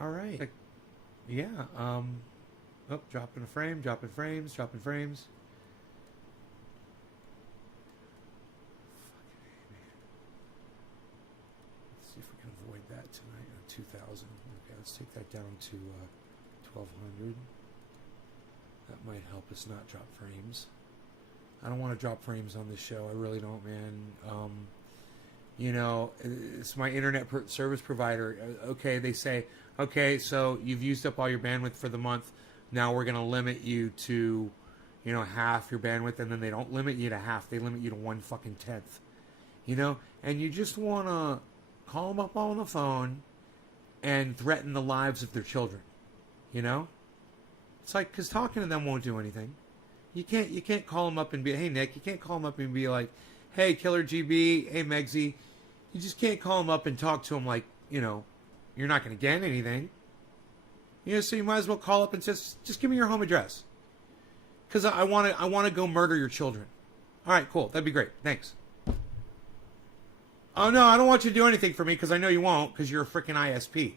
All right. Yeah. Oh, dropping a frame, dropping frames, dropping frames. Let's see if we can avoid that tonight. 2,000. Okay, let's take that down to 1,200. That might help us not drop frames. I don't want to drop frames on this show. I really don't, man. You know, it's my internet service provider. Okay, they say, okay, so you've used up all your bandwidth for the month. Now we're going to limit you to, you know, half your bandwidth. And then they don't limit you to half. They limit you to 1/10. You know, and you just want to call them up on the phone and threaten the lives of their children. You know? It's like, because talking to them won't do anything. You can't call them up and be, hey, Nick, you can't call them up and be like, hey, Killer GB, hey, Megsy. You just can't call them up and talk to them like, you know, you're not going to get anything. You know, so you might as well call up and just give me your home address. Because I want to go murder your children. All right, cool. That'd be great. Thanks. Oh, no, I don't want you to do anything for me because I know you won't because you're a freaking ISP.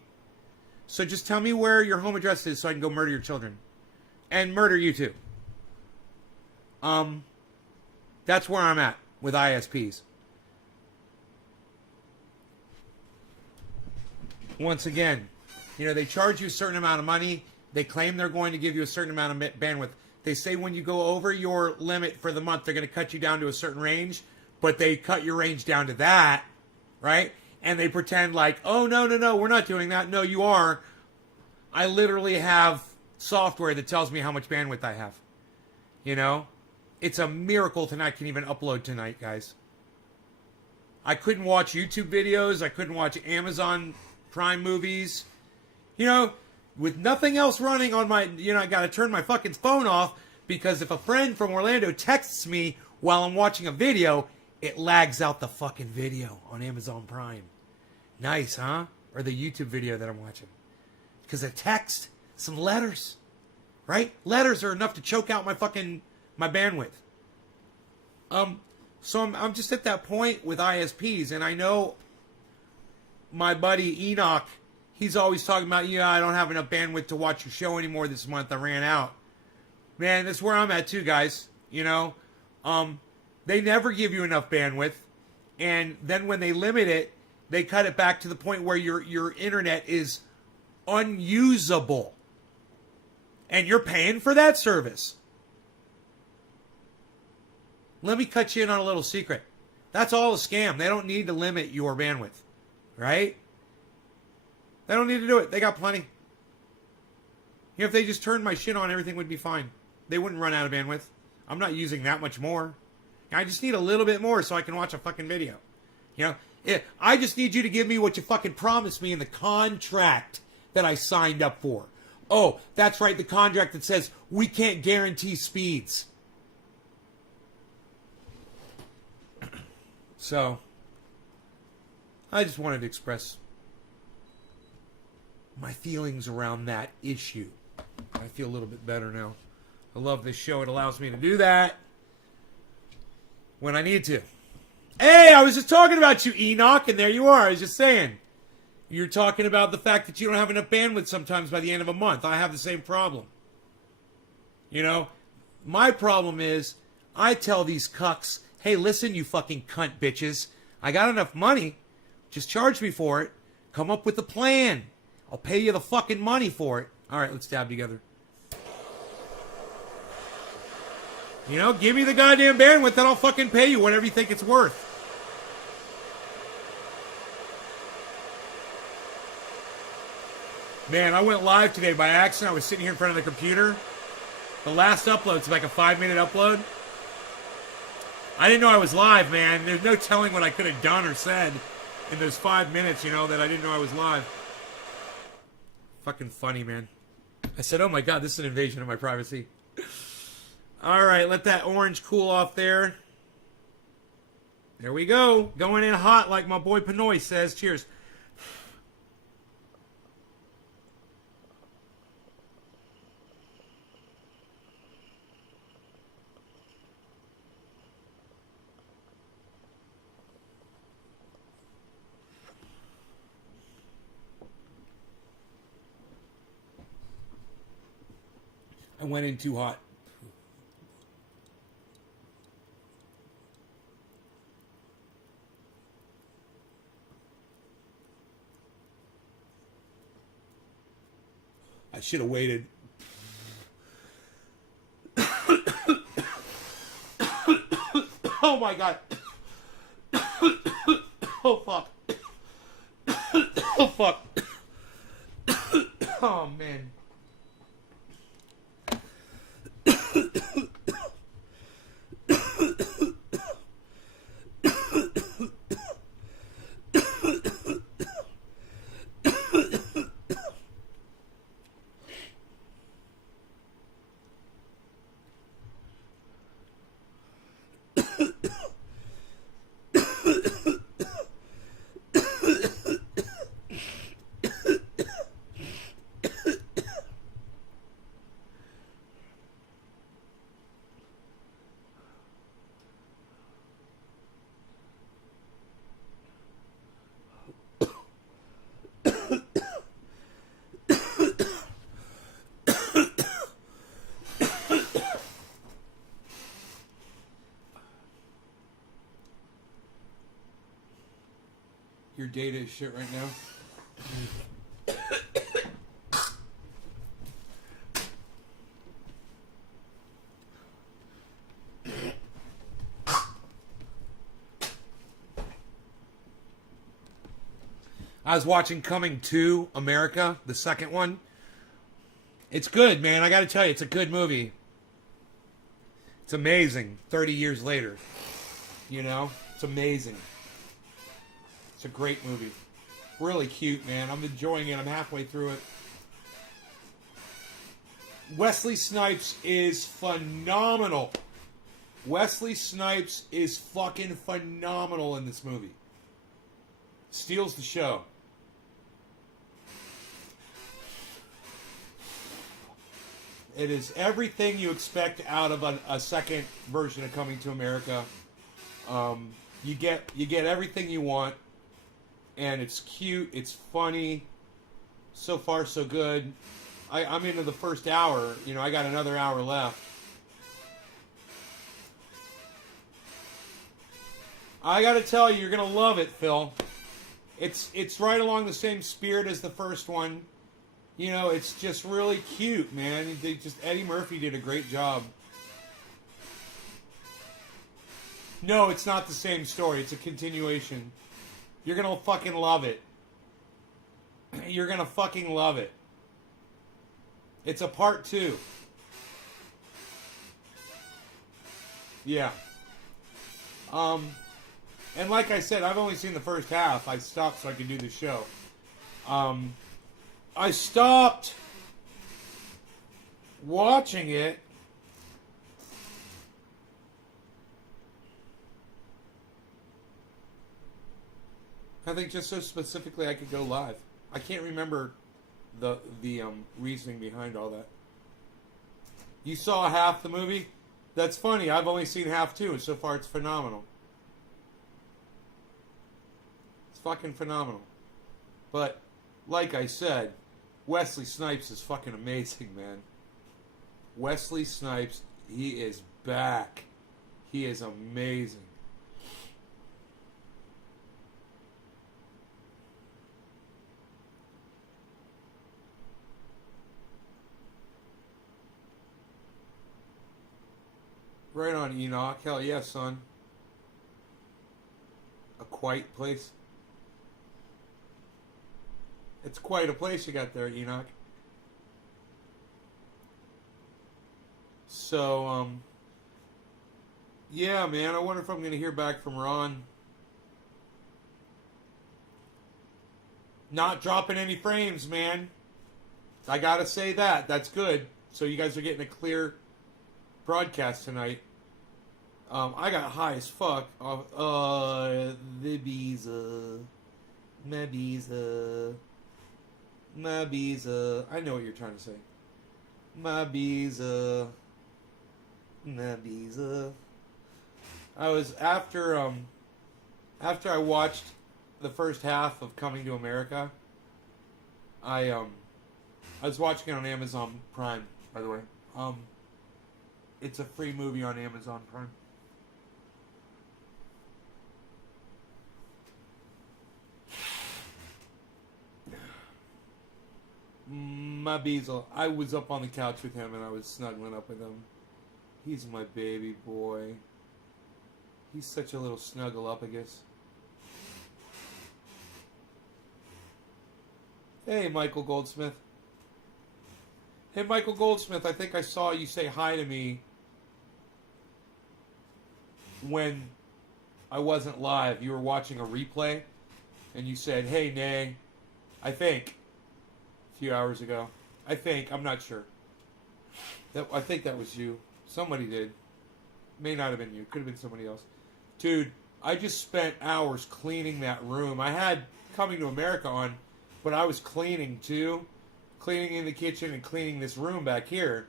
So just tell me where your home address is so I can go murder your children. And murder you too. That's where I'm at with ISPs. Once again, you know, they charge you a certain amount of money. They claim they're going to give you a certain amount of bandwidth. They say when you go over your limit for the month, they're going to cut you down to a certain range, but they cut your range down to that, right? And they pretend like, oh, no, we're not doing that. No, you are. I literally have software that tells me how much bandwidth I have. You know? It's a miracle tonight I can even upload tonight, guys. I couldn't watch YouTube videos. I couldn't watch Amazon Prime movies. You know, with nothing else running on my, you know, I got to turn my fucking phone off because if a friend from Orlando texts me while I'm watching a video, it lags out the fucking video on Amazon Prime. Nice, huh? Or the YouTube video that I'm watching. Because a text, some letters, right? Letters are enough to choke out my bandwidth. So I'm just at that point with ISPs, and I know my buddy Enoch, he's always talking about, yeah, I don't have enough bandwidth to watch your show anymore this month. I ran out. Man, that's where I'm at too, guys. You know, they never give you enough bandwidth, and then when they limit it, they cut it back to the point where your internet is unusable, and you're paying for that service. Let me cut you in on a little secret. That's all a scam. They don't need to limit your bandwidth, right? They don't need to do it. They got plenty. You know, if they just turned my shit on, everything would be fine. They wouldn't run out of bandwidth. I'm not using that much more. I just need a little bit more so I can watch a fucking video. You know, I just need you to give me what you fucking promised me in the contract that I signed up for. Oh, that's right, the contract that says we can't guarantee speeds. So, I just wanted to express my feelings around that issue. I feel a little bit better now. I love this show. It allows me to do that when I need to. Hey, I was just talking about you, Enoch, and there you are. I was just saying. You're talking about the fact that you don't have enough bandwidth sometimes by the end of a month. I have the same problem. You know, my problem is I tell these cucks, hey, listen, you fucking cunt bitches. I got enough money. Just charge me for it. Come up with a plan. I'll pay you the fucking money for it. All right, let's dab together. You know, give me the goddamn bandwidth and I'll fucking pay you whatever you think it's worth. Man, I went live today by accident. I was sitting here in front of the computer. The last upload's like a 5-minute upload. I didn't know I was live, man. There's no telling what I could have done or said in those 5 minutes, you know, that I didn't know I was live. Fucking funny, man. I said, oh my God, this is an invasion of my privacy. All right, let that orange cool off there. There we go. Going in hot like my boy Pinoy says. Cheers. I went in too hot. I should have waited. Oh my god. Oh fuck. Oh fuck. Oh man. Your data is shit right now. I was watching Coming to America, the second one. It's good, man. I got to tell you, it's a good movie. It's amazing. 30 years later, you know, it's amazing. It's a great movie. Really cute, man. I'm enjoying it. I'm halfway through it. Wesley Snipes is phenomenal. Wesley Snipes is fucking phenomenal in this movie. Steals the show. It is everything you expect out of a second version of Coming to America. You get everything you want. And it's cute, it's funny. So far, so good. I'm into the first hour. You know, I got another hour left. I gotta tell you, you're gonna love it, Phil. It's right along the same spirit as the first one. You know, it's just really cute, man. Eddie Murphy did a great job. No, it's not the same story. It's a continuation. You're gonna fucking love it. You're gonna fucking love it. It's a part 2. Yeah. And like I said, I've only seen the first half. I stopped so I could do the show. I stopped watching it I think just so specifically I could go live. I can't remember the reasoning behind all that. You saw half the movie? That's funny. I've only seen half too, and so far it's phenomenal. It's fucking phenomenal. But, like I said, Wesley Snipes is fucking amazing, man. Wesley Snipes, he is back. He is amazing. Right on, Enoch. Hell yeah, son. A quiet place. It's quite a place you got there, Enoch. So, yeah, man, I wonder if I'm going to hear back from Ron. Not dropping any frames, man. I gotta say that. That's good. So you guys are getting a clear broadcast tonight. I got high as fuck off the Ibiza. My Ibiza. I know what you're trying to say. My Ibiza. I was after I watched the first half of Coming to America. I was watching it on Amazon Prime, by the way. It's a free movie on Amazon Prime. My Beazle. I was up on the couch with him and I was snuggling up with him. He's my baby boy. He's such a little snuggle up, I guess. Hey, Michael Goldsmith. Hey, Michael Goldsmith, I think I saw you say hi to me when I wasn't live. You were watching a replay, and you said, hey, Nay, I think, a few hours ago. I think, I'm not sure. I think that was you. Somebody did. May not have been you. Could have been somebody else. Dude, I just spent hours cleaning that room. I had Coming to America on, but I was cleaning too. Cleaning in the kitchen and cleaning this room back here.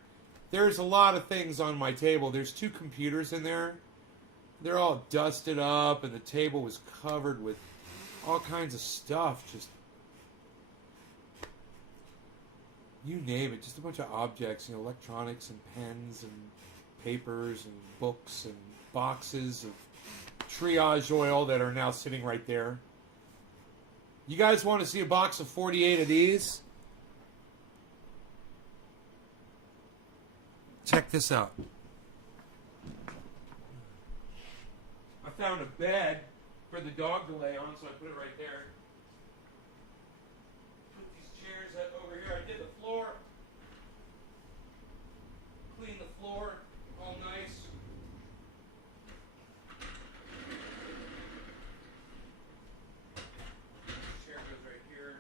There's a lot of things on my table. There's 2 computers in there. They're all dusted up, and the table was covered with all kinds of stuff. Just, you name it. Just a bunch of objects, electronics and pens and papers and books and boxes of triage oil that are now sitting right there. You guys want to see a box of 48 of these? Check this out. I found a bed for the dog to lay on, so I put it right there. Put these chairs over here. I did the floor. Clean the floor. All nice. This chair goes right here.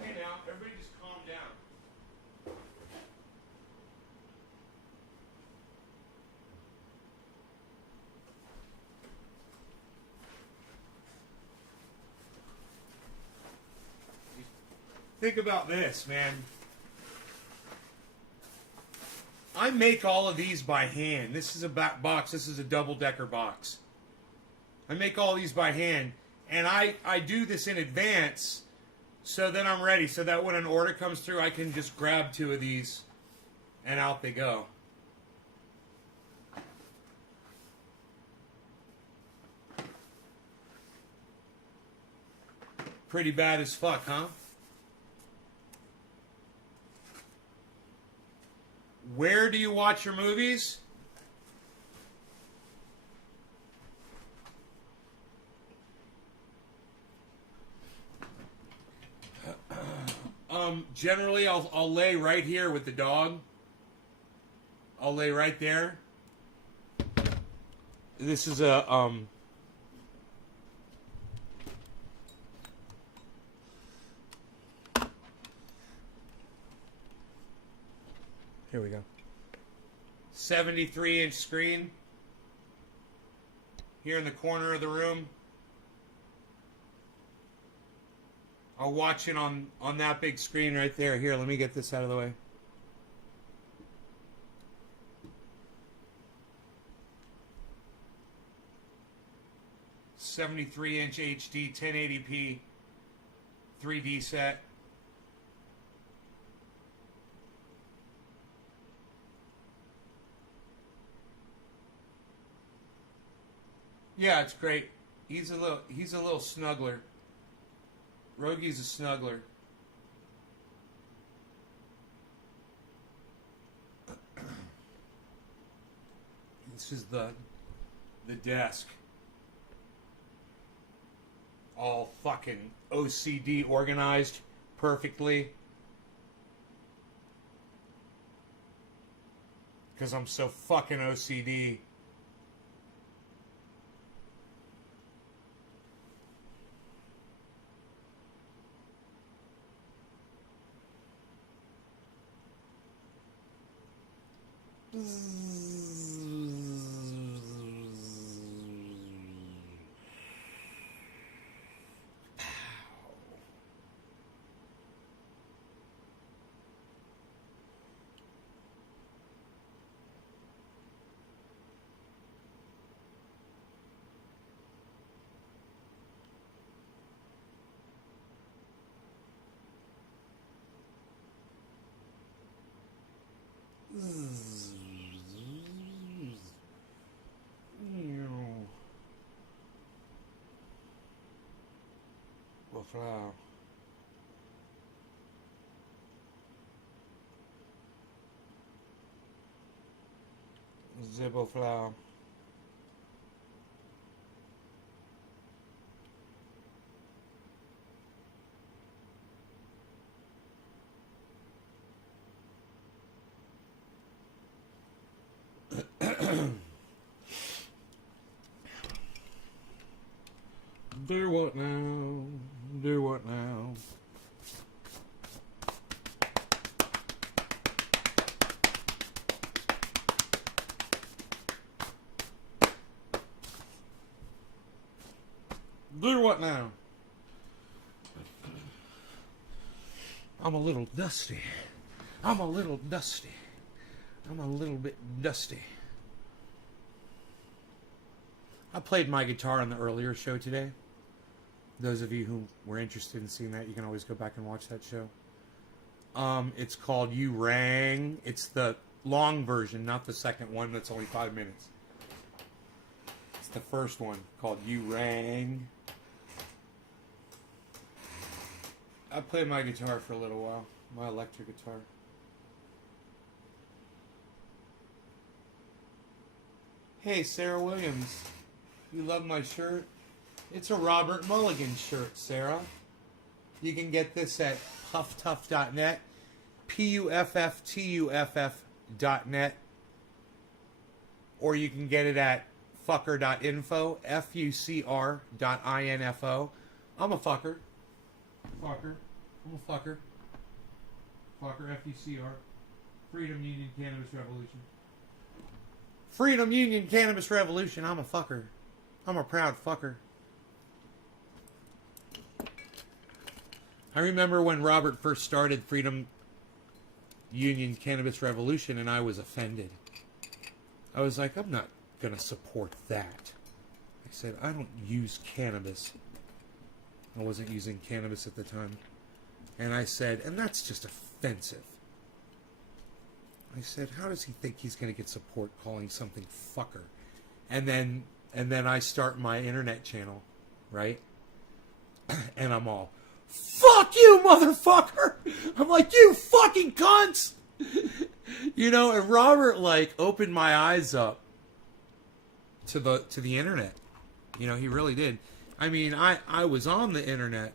Hey now, everybody just calm down. Think about this, man. I make all of these by hand. This is a back box. This is a double-decker box. I make all these by hand. And I do this in advance so that I'm ready. So that when an order comes through, I can just grab 2 of these and out they go. Pretty bad as fuck, huh? Where do you watch your movies? Generally, I'll lay right here with the dog. I'll lay right there. This is a here we go. 73-inch screen here in the corner of the room. I'll watch it on that big screen right there. Here, let me get this out of the way. "73-inch HD 1080p 3D set. Yeah, it's great. He's a little snuggler. Rogi's a snuggler. This is the desk. All fucking OCD organized perfectly. Because I'm so fucking OCD. flower. Zibble flower. Do what now? Do what now? Do what now? I'm a little dusty. I'm a little dusty. I'm a little bit dusty. I played my guitar on the earlier show today. Those of you who were interested in seeing that, you can always go back and watch that show. It's called You Rang. It's the long version, not the second one that's only 5 minutes. It's the first one called You Rang. I played my guitar for a little while, my electric guitar. Hey, Sarah Williams, you love my shirt? It's a Robert Mulligan shirt, Sarah. You can get this at pufftuff.net, pufftuff.net, or you can get it at fucker.info, fucr.info. I'm a fucker. Fucker. I'm a fucker. Fucker, F-U-C-R. Freedom Union Cannabis Revolution. Freedom Union Cannabis Revolution. I'm a fucker. I'm a proud fucker. I remember when Robert first started Freedom Union Cannabis Revolution, and I was offended. I was like, I'm not going to support that. I said, I don't use cannabis. I wasn't using cannabis at the time. And I said, and that's just offensive. I said, how does he think he's going to get support calling something fucker? And then I start my internet channel, right? And I'm all, fuck you, motherfucker! I'm like, you fucking cunts! You know, and Robert, like, opened my eyes up to the internet. You know, he really did. I mean, I was on the internet,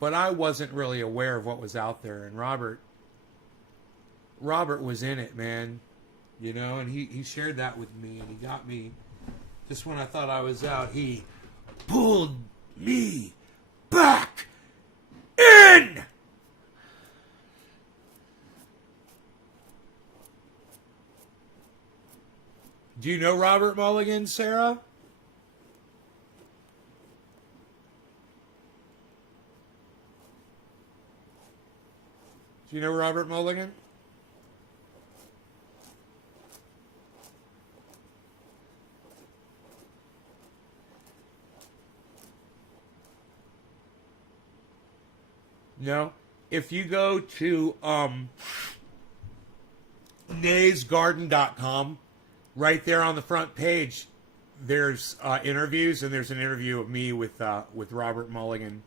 but I wasn't really aware of what was out there. And Robert was in it, man. You know, and he shared that with me, and he got me, just when I thought I was out, he pulled me back in! Do you know Robert Mulligan, Sarah? Do you know Robert Mulligan? No? If you go to naysgarden.com, right there on the front page, there's interviews, and there's an interview of me with Robert Mulligan.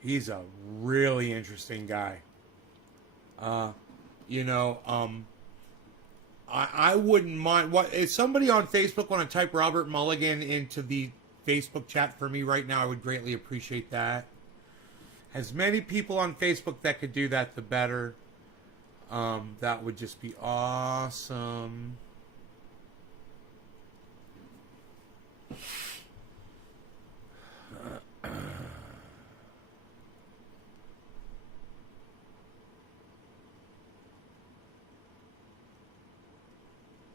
He's a really interesting guy. You know, I wouldn't mind. What if somebody on Facebook want to type Robert Mulligan into the Facebook chat for me right now? I would greatly appreciate that. As many people on Facebook that could do that, the better. That would just be awesome.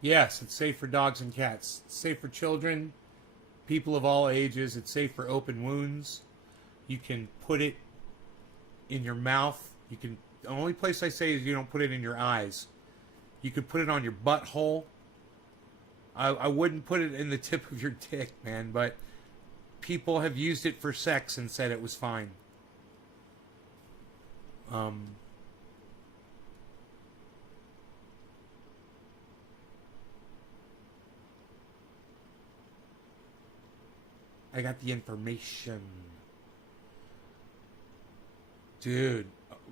Yes, it's safe for dogs and cats. It's safe for children, people of all ages. It's safe for open wounds. You can put it in your mouth. You can. The only place I say is you don't put it in your eyes. You could put it on your butthole. I wouldn't put it in the tip of your dick, man, but people have used it for sex and said it was fine. I got the information. Dude,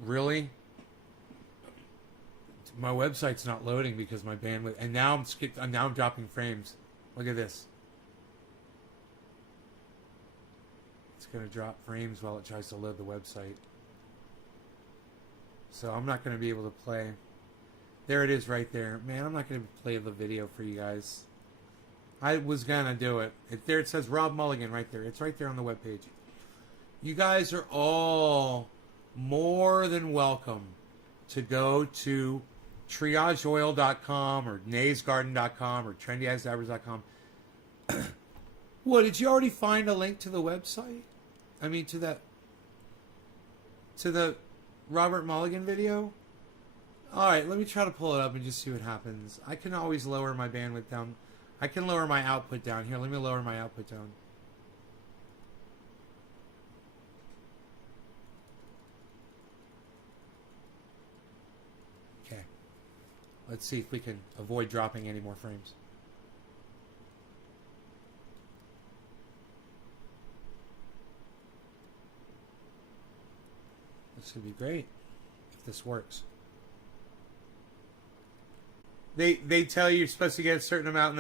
really? My website's not loading because my bandwidth, and now I'm dropping frames. Look at this. It's gonna drop frames while it tries to load the website. So I'm not gonna be able to play. There it is right there. Man, I'm not gonna play the video for you guys. I was gonna do it. There it says Rob Mulligan right there. It's right there on the webpage. You guys are all more than welcome to go to triageoil.com or naysgarden.com or trendyasdabbers.com. What, did you already find a link to the website? I mean, to the Robert Mulligan video? Alright, let me try to pull it up and just see what happens. I can always lower my bandwidth down. I can lower my output down. Here, let me lower my output down. Okay. Let's see if we can avoid dropping any more frames. This would be great if this works. They tell you you're supposed to get a certain amount in the